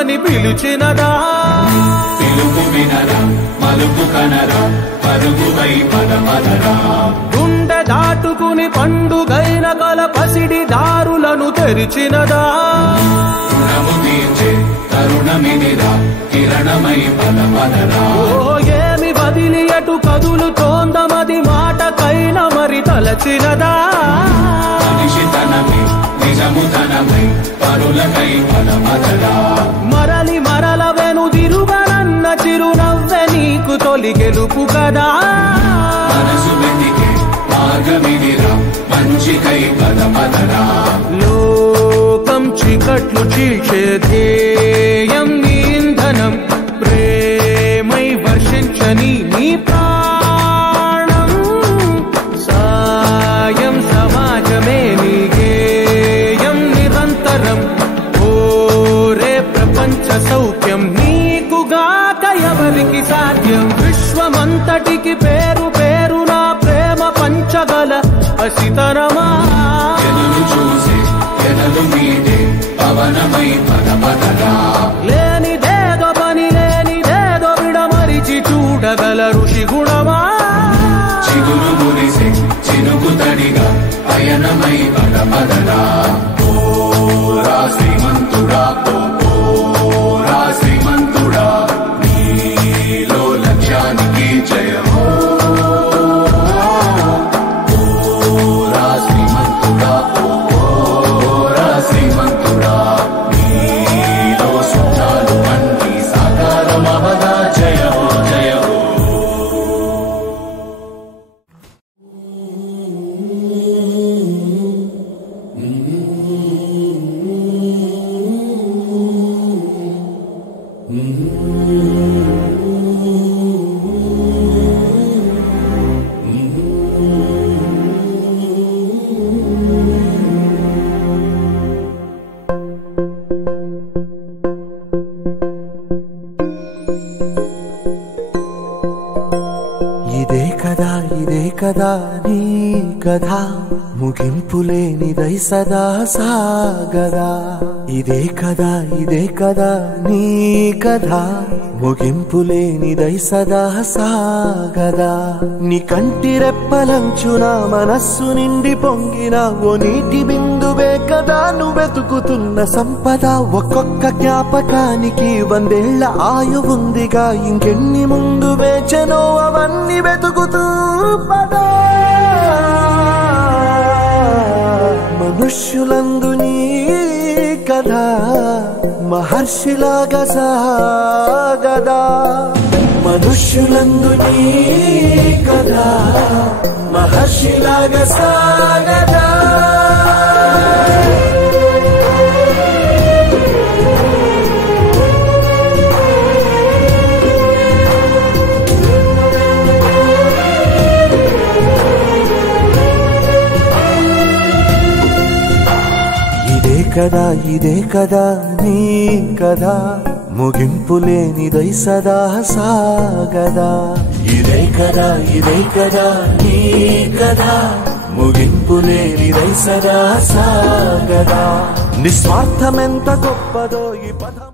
రమ్మని పిలిచినదా పిలుపు వినరా మలుపు కనరా పరుగువై పదపదరా గుండె దాటుకుని పండుగైన కల పసిడి దారులను తెరిచినదా రుణము తీర్చే తరుణమిదిరా కిరణమై పదపదరా ఏమి వదిలి అటు కదులుతోందమది మాటకైన మరి తలచినదా మనిషితనమై నిజముతనమై పరులకై పదపదరా మరలి మరల వెనుదిరుగనన్న చిరునవ్వె నీకు తొలి గెలుపు కదా మనసు వెతికే మార్గమిదిరా మంచికై పదపదరా లోకం చీకట్లు చీల్చే ధ్యేయం నీ ఇంధనం ప్రేమై వర్షించని నీ ప్రాణం సాయం సమాజమే నీ గేయం నిరంతరం ఓరే ప్రపంచ సౌఖ్యం నీకుగాక ఎవరికి సాధ్యం విశ్వమంతటికి పేరు పేరు నా ప్రేమ పంచగల పసితరమా ఎదురు చూసే ఎదలు మీదే పవనమై పదపదరా లేనిదేదో పని లేనిదేదో విడమరిచి చూడగల ఋషి గుణమా చిగురు మురిసే చినుకు తడిగా పయనమై పదపదరా ఓరా శ్రీమంతుడా ఓరా శ్రీమంతుడా నీలో లక్ష్యానికి జయమో ఓరా శ్రీమంతుడా ఓరా శ్రీమంతుడా నీలో సుఖాలు అన్ని సాకారమవదా జయమో జయమో ఇదే కదా నీ కథ ముగింపులేనిదై సదా సాగదా ఇదే కదా నీ కథ ముగింపులేనిదై సదా సాగదా నీ కంటి రెప్పలంచున మనస్సు నిండి పొంగిన ఓ నీటి బిందువే కదా నువ్వెతుకుతున్న సంపద ఒక్కొక్క జ్ఞాపకానికి 100 ఏళ్ల ఆయువుందిగా ఇంకెన్ని ముందు వేచనో అవన్నీ వెతుకుతూ పదా మనుష్యులందు నీ కథ మహర్షిలాగా సాగదా మనుష్యులందు నీ కథ మహర్షిలాగా సాగదా ఇదే కదా నీ కథ ముగింపులేనిదై సదా సాగదా ఇదే కదా నీ కథ ముగింపులేనిదై సదా సాగదా నిస్వార్థమెంత గొప్పదో ఈ పదం